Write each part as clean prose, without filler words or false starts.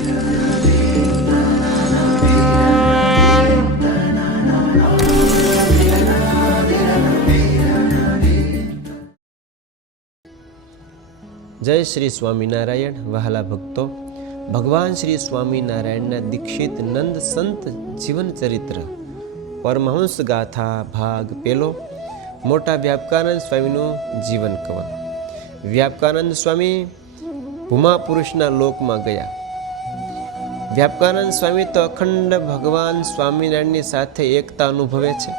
જય શ્રી સ્વામિનારાયણ. વહાલા ભક્તો, ભગવાન શ્રી સ્વામિનારાયણના દીક્ષિત નંદ સંત જીવન ચરિત્ર પરમહંસ ગાથા ભાગ પહેલો, મોટા વ્યાપકાનંદ સ્વામીનું જીવન કવન. વ્યાપકાનંદ સ્વામી ભૂમા પુરુષના લોકમાં ગયા. વ્યાપકાનંદ સ્વામી તો અખંડ ભગવાન સ્વામિનારાયણની સાથે એકતા અનુભવે છે.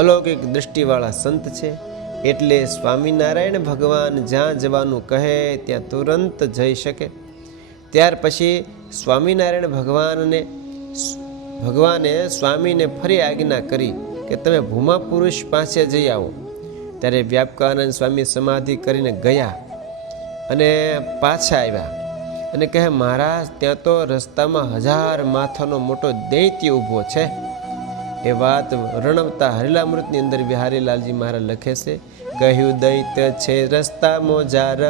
અલૌકિક દૃષ્ટિવાળા સંત છે. એટલે સ્વામિનારાયણ ભગવાન જ્યાં જવાનું કહે ત્યાં તુરંત જઈ શકે. ત્યાર પછી સ્વામિનારાયણ ભગવાને સ્વામીને ફરી આજ્ઞા કરી કે તમે ભૂમા પુરુષ પાસે જઈ આવો. ત્યારે વ્યાપકાનંદ સ્વામી સમાધિ કરીને ગયા અને પાછા આવ્યા અને કહે, મહારાજ ત્યાં તો રસ્તામાં 1000 માથાનો મોટો દૈત્ય ઊભો છે. એ વાત વર્ણવતા હરિલામૃતની અંદર બિહારીલાલજી મહારાજ લખે છે, કહ્યું દૈત્ય છે રસ્તા મોજાર,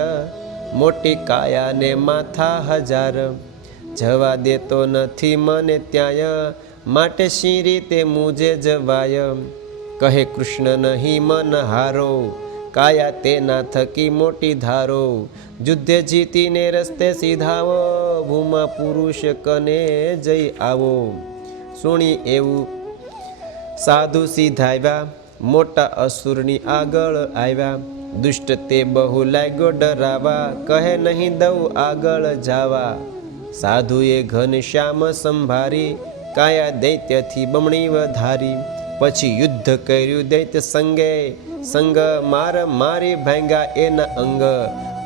મોટી કાયા ને માથા 1000, જવા દેતો નથી મને ત્યાંય, માટે શી રીતે મુજે જવાય. કહે કૃષ્ણ નહીં મન હારો, કાયા તેના થકી મોટી ધારો, યુદ્ધે જીતીને રસ્તે સીધાવો, ભૂમા પુરુષ કને જઈ આવો. સુણી એવું સાધુ સીધાવ્યા, મોટા અસુરની આગળ આવ્યા, દુષ્ટ તે બહુ લાગ્યો ડરાવા, કહે નહીં દઉં આગળ જાવા. સાધુએ ઘનશ્યામ સંભારી, કાયા દૈત્યથી બમણી વધારી. પછી યુદ્ધ કર્યું દૈત્ય સંગે, સંગ માર મારી ભાંગ્યા એના અંગ.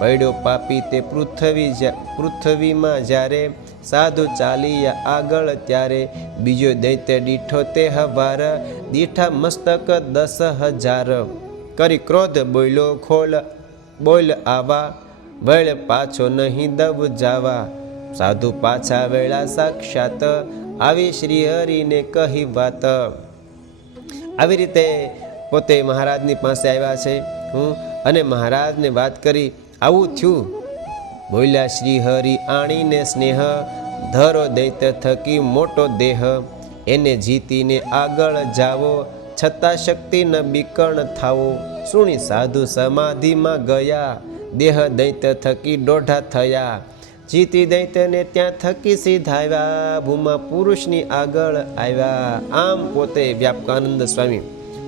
પડ્યો પાપી તે પૃથ્વીમાં જ્યારે, સાધુ ચાલી આગળ ત્યારે. બીજો દૈત્ય દીઠો તે હવાર, દીઠા મસ્તક 10,000. કરી ક્રોધ બોલ્યો ખોલ બોલ આવા, વળ પાછો નહીં દબ જાવા. સાધુ પાછા વેળા સાક્ષાત, આવી શ્રી હરિને કહી વાત. આવી રીતે પોતે મહારાજની પાસે આવ્યા છે અને મહારાજને વાત કરી. આવું થયું. બોલ્યા શ્રી હરિ આણીને સ્નેહ, ધરો દૈત્ય થકી મોટો દેહ. એને જીતીને આગળ જાવો, છતાં શક્તિ ન બીકણ થાવો. સુણી સાધુ સમાધિમાં ગયા, દેહ દૈત્ય થકી દોઢા થયા. જીતી દૈત્યને ત્યાં થકી સીધાવ્યા, ભૂમા પુરુષની આગળ આવ્યા. આમ પોતે વ્યાપકાનંદ સ્વામી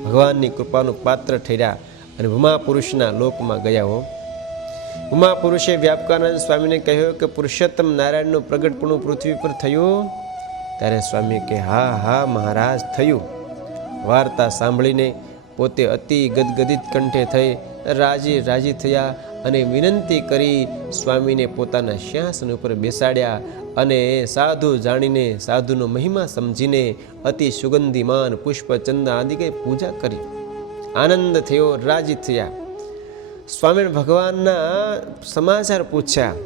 ભગવાનની કૃપાનું પાત્ર ઠર્યા અને ભૂમા પુરુષના લોકમાં ગયા હો. ભૂમા પુરુષે વ્યાપકાનંદ સ્વામીને કહ્યું કે પુરુષોત્તમ નારાયણનું પ્રગટપણું પૃથ્વી પર થયું? ત્યારે સ્વામી કે હા હા મહારાજ થયું. વાર્તા સાંભળીને પોતે અતિ ગદગદિત કંઠે થઈ રાજી થયા અને વિનંતી કરી સ્વામીને પોતાના સિંહાસન ઉપર બેસાડ્યા અને સાધુ જાણીને, સાધુનો મહિમા સમજીને અતિ સુગંધીમાન પુષ્પ ચંદા આદિ કઈ પૂજા કરી. આનંદ થયો, રાજી થયા. સ્વામી ભગવાનના સમાચાર પૂછ્યા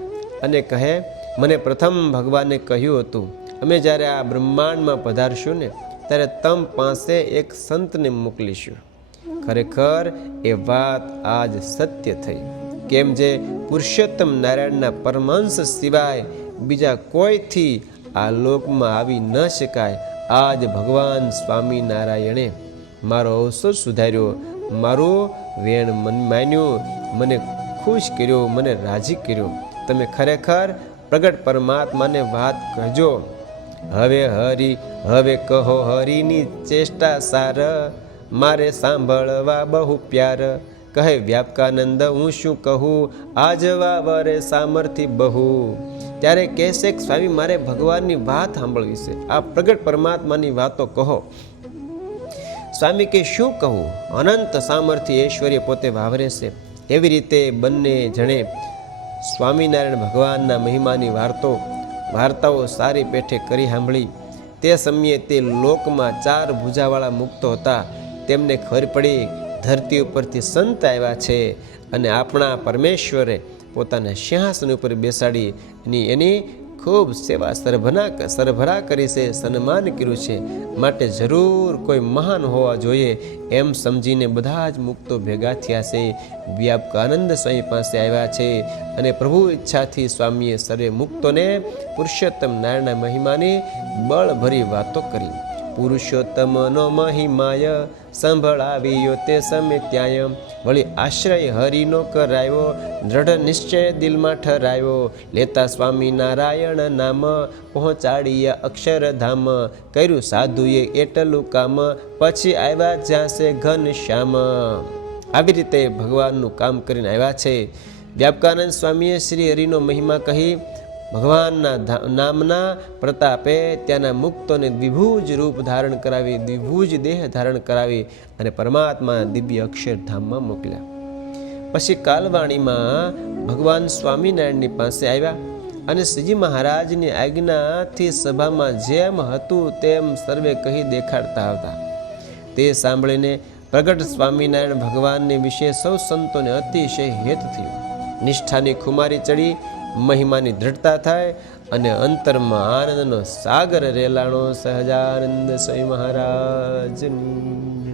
અને કહે, મને પ્રથમ ભગવાને કહ્યું હતું, અમે જ્યારે આ બ્રહ્માંડમાં પધારશું ને ત્યારે તમ પાસે એક સંતને મોકલીશું. ખરેખર એ વાત આજ સત્ય થઈ. કેમ જે પુરુષોત્તમ નારાયણના પરમાંશ સિવાય બીજા કોઈથી આ લોકમાં આવી ન શકાય. આજ ભગવાન સ્વામિનારાયણે મારો અવસર સુધાર્યો, મારું વેણ મન માન્યું, મને ખુશ કર્યો, મને રાજી કર્યો. તમે ખરેખર પ્રગટ પરમાત્માને વાત કહેજો. હવે કહો હરિની ચેષ્ટા સાર, મારે સાંભળવા બહુ પ્યાર. કહે વ્યાપકાનંદ હું શું કહું, આજવા વરે સામર્થ્ય બહુ. ત્યારે કહેશે કે સ્વામી મારે ભગવાનની વાત સાંભળવી છે, આ પ્રગટ પરમાત્માની વાતો કહો. સ્વામી કે શું કહું, અનંત સામર્થ્ય ઐશ્વર્ય પોતે વાવરે છે. એવી રીતે બંને જણે સ્વામિનારાયણ ભગવાનના મહિમાની વાર્તાઓ સારી પેઠે કરી સાંભળી. તે સમયે તે લોકમાં 4 ભુજાવાળા મુક્તો હતા. તેમને ખબર પડી ધરતી ઉપરથી સંત આવ્યા છે અને આપણા પરમેશ્વરે પોતાના સિંહાસન ઉપર બેસાડી એની ખૂબ સેવા સરભરા કરી છે, સન્માન કર્યું છે, માટે જરૂર કોઈ મહાન હોવા જોઈએ એમ સમજીને બધા જ મુક્તો ભેગા થયા છે. વ્યાપકાનંદ સ્વામી પાસે આવ્યા છે અને પ્રભુ ઈચ્છાથી સ્વામીએ સર્વે મુક્તોને પુરુષોત્તમ નારાયણના મહિમાની બળભરી વાતો કરી. પુરુષોત્તમનો મહિમાય સંભળાવ્યો તે સમિત્યાય, વળી આશ્રય હરિનો કરાયો, દ્રઢ નિશ્ચય દિલમાં ઠરાયો, લેતા સ્વામિનારાયણ નામ પહોંચાડીયા અક્ષરધામ, કર્યું સાધુએ એટલું કામ, પછી આવ્યા જ્યાં છે ઘનશ્યામ. આવી રીતે ભગવાનનું કામ કરીને આવ્યા છે. વ્યાપકાનંદ સ્વામીએ શ્રી હરિનો મહિમા કહી ભગવાનના નામના પ્રતાપે ત્યાંના મુક્તોને દ્વિભુજ રૂપ ધારણ કરાવી, દ્વિભુજ દેહ ધારણ કરાવી અને પરમાત્માના દિવ્ય અક્ષરધામમાં મોકલ્યા. પછી કાલવાણીમાં ભગવાન સ્વામિનારાયણની પાસે આવ્યા અને શ્રીજી મહારાજની આજ્ઞાથી સભામાં જેમ હતું તેમ સર્વે કહી દેખાડતા હતા. તે સાંભળીને પ્રગટ સ્વામિનારાયણ ભગવાનને વિશે સૌ સંતોને અતિશય હેત થયું. નિષ્ઠાની ખુમારી ચડી, મહિમાની દ્રઢતા થાય અને અંતરમાં આનંદનો સાગર રેલાણો. સહજાનંદ સ્વામી મહારાજની